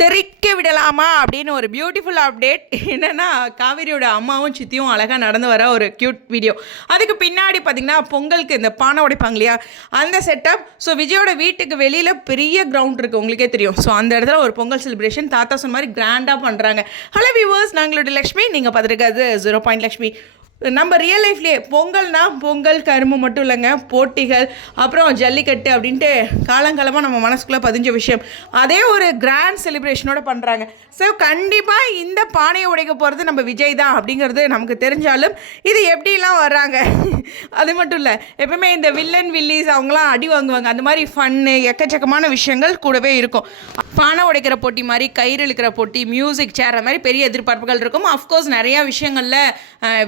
தெறிக்க விடலாமா அப்படின்னு ஒரு பியூட்டிஃபுல் அப்டேட் என்னென்னா காவேரியோட அம்மாவும் சித்தியும் அழகாக நடந்து வர ஒரு க்யூட் வீடியோ அதுக்கு பின்னாடி பார்த்திங்கன்னா பொங்கலுக்கு இந்த பானை உடைப்பாங்க இல்லையா? அந்த செட்டப் ஸோ விஜயோட வீட்டுக்கு வெளியில் பெரிய கிரவுண்ட் இருக்குது உங்களுக்கே தெரியும். ஸோ அந்த இடத்துல ஒரு பொங்கல் செலிப்ரேஷன் தாத்தா சொன்ன மாதிரி கிராண்டாக பண்ணுறாங்க ஹலோ வியூவர்ஸ் நாங்களோட லக்ஷ்மி. நீங்கள் பார்த்துருக்காது ஜீரோ பாயிண்ட் லக்ஷ்மி. நம்ம ரியல் லைஃப்லேயே பொங்கல்னா பொங்கல் கரும்பு மட்டும் இல்லைங்க போட்டிகள் அப்புறம் ஜல்லிக்கட்டு அப்படின்ட்டு காலங்காலமாக நம்ம மனசுக்குள்ளே பதிஞ்ச விஷயம். அதே ஒரு கிராண்ட் செலிப்ரேஷனோட பண்ணுறாங்க ஸோ கண்டிப்பாக இந்த பானையை உடைக்க போகிறது நம்ம விஜய் தான் அப்படிங்கிறது நமக்கு தெரிஞ்சாலும் இது எப்படிலாம் வர்றாங்க? அது மட்டும் இல்லை எப்பவுமே இந்த வில்லன் வில்லிஸ் அவங்களாம் அடி வாங்குவாங்க. அந்த மாதிரி ஃபன்னு எக்கச்சக்கமான விஷயங்கள் கூடவே இருக்கும். பானை உடைக்கிற போட்டி மாதிரி கயிறு இழுக்கிற போட்டி மியூசிக் சேர் அந்த மாதிரி பெரிய எதிர்பார்ப்புகள் இருக்கும். அஃப்கோர்ஸ் நிறையா விஷயங்களில்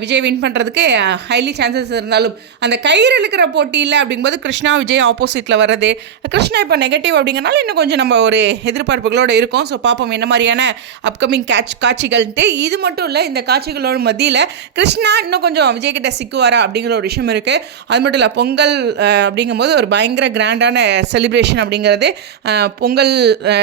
விஜய் வின் பண்ணுறதுக்கு ஹைலி சான்சஸ் இருந்தாலும் அந்த கயிறு இழுக்கிற போட்டியில் அப்படிங்கும்போது கிருஷ்ணா விஜய் ஆப்போசிட்டில் வர்றது. கிருஷ்ணா இப்போ நெகட்டிவ் அப்படிங்கிறனால இன்னும் கொஞ்சம் நம்ம ஒரு எதிர்பார்ப்புகளோடு இருக்கோம். ஸோ பார்ப்போம் என்ன மாதிரியான அப்கமிங் கேட்ச் காட்சிகள்ன்ட்டு. இது மட்டும் இல்லை இந்த காட்சிகளோட மத்தியில் கிருஷ்ணா இன்னும் கொஞ்சம் விஜய்கிட்ட சிக்குவாரா அப்படிங்கிற ஒரு விஷயம் இருக்குது அது மட்டும் இல்லை பொங்கல் அப்படிங்கும்போது ஒரு பயங்கர கிராண்டான செலிப்ரேஷன் அப்படிங்கிறது பொங்கல்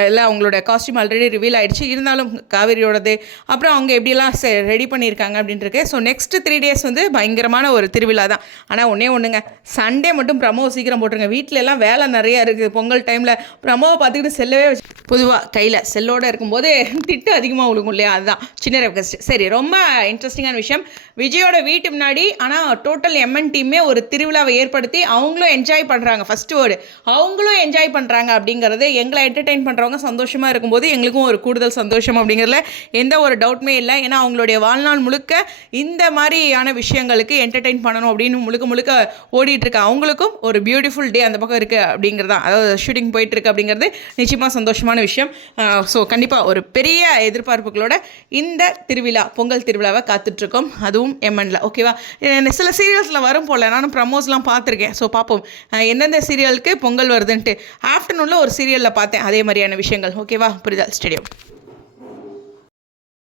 எல்லாம் அவங்களோட காஸ்டியூம் ஆல்ரெடி ரிவீல் ஆகிடுச்சு இருந்தாலும் காவேரியோடது. அப்புறம் அவங்க எப்படியெல்லாம் ரெடி பண்ணியிருக்காங்க அப்படின்ட்டு ஸோ நெக்ஸ்ட் த்ரீ டேஸ் வந்து பயங்கரமான ஒரு திருவிழா தான். ஆனால் ஒன்றே ஒன்றுங்க சண்டே மட்டும் ப்ரமோ சீக்கிரம் போட்டுருங்க. வீட்டில எல்லாம் வேலை நிறையா இருக்குது பொங்கல் டைமில் ப்ரமோவை பார்த்துக்கிட்டு செல்லவே வச்சு பொதுவாக கையில் செல்லோடு இருக்கும்போது திட்டு அதிகமாக விழுகும் இல்லையா? அதுதான். சின்ன ரெக்வஸ்ட் சரி ரொம்ப இன்ட்ரெஸ்டிங்கான விஷயம். விஜயோட வீட்டு முன்னாடி ஆனால் டோட்டல் எம்என் டீமே ஒரு திருவிழாவை ஏற்படுத்தி அவங்களும் என்ஜாய் பண்ணுறாங்க ஃபஸ்ட்டு வேர்டு அவங்களும் என்ஜாய் பண்ணுறாங்க அப்படிங்கிறது எங்களை என்டர்டெயின் பண்ணுறவங்க சந்தோஷமாக இருக்கும்போது எங்களுக்கும் ஒரு கூடுதல் சந்தோஷம் அப்படிங்கிறதுல எந்த ஒரு டவுட்டுமே இல்லை. ஏன்னா அவங்களுடைய வாழ்நாள் முழுக்க இந்த மாதிரியான விஷயங்களுக்கு என்டர்டெயின் பண்ணணும் அப்படின்னு முழுக்க முழுக்க ஓடிட்டுருக்கு அவங்களுக்கும் ஒரு பியூட்டிஃபுல் டே அந்த பக்கம் இருக்குது அப்படிங்கிறது தான் அதாவது ஷூட்டிங் போயிட்டுருக்கு அப்படிங்கிறது நிச்சயமாக சந்தோஷமான விஷயம். ஸோ கண்டிப்பாக ஒரு பெரிய எதிர்பார்ப்புகளோட இந்த திருவிழா பொங்கல் திருவிழாவை காத்துட்ருக்கோம். அதுவும் எம்என்ல ஓகேவா சில சீரியல்ஸில் வரும் போல். நானும் ப்ரமோஸ்லாம் பார்த்துருக்கேன். ஸோ பார்ப்போம். எந்தெந்த சீரியலுக்கு பொங்கல் வருதுன்ட்டு. ஆஃப்டர்நூனில் ஒரு சீரியலில் பார்த்தேன். அதே மாதிரியான விஷயங்கள். ஓகேவா புரிதல். ஸ்டேடியம்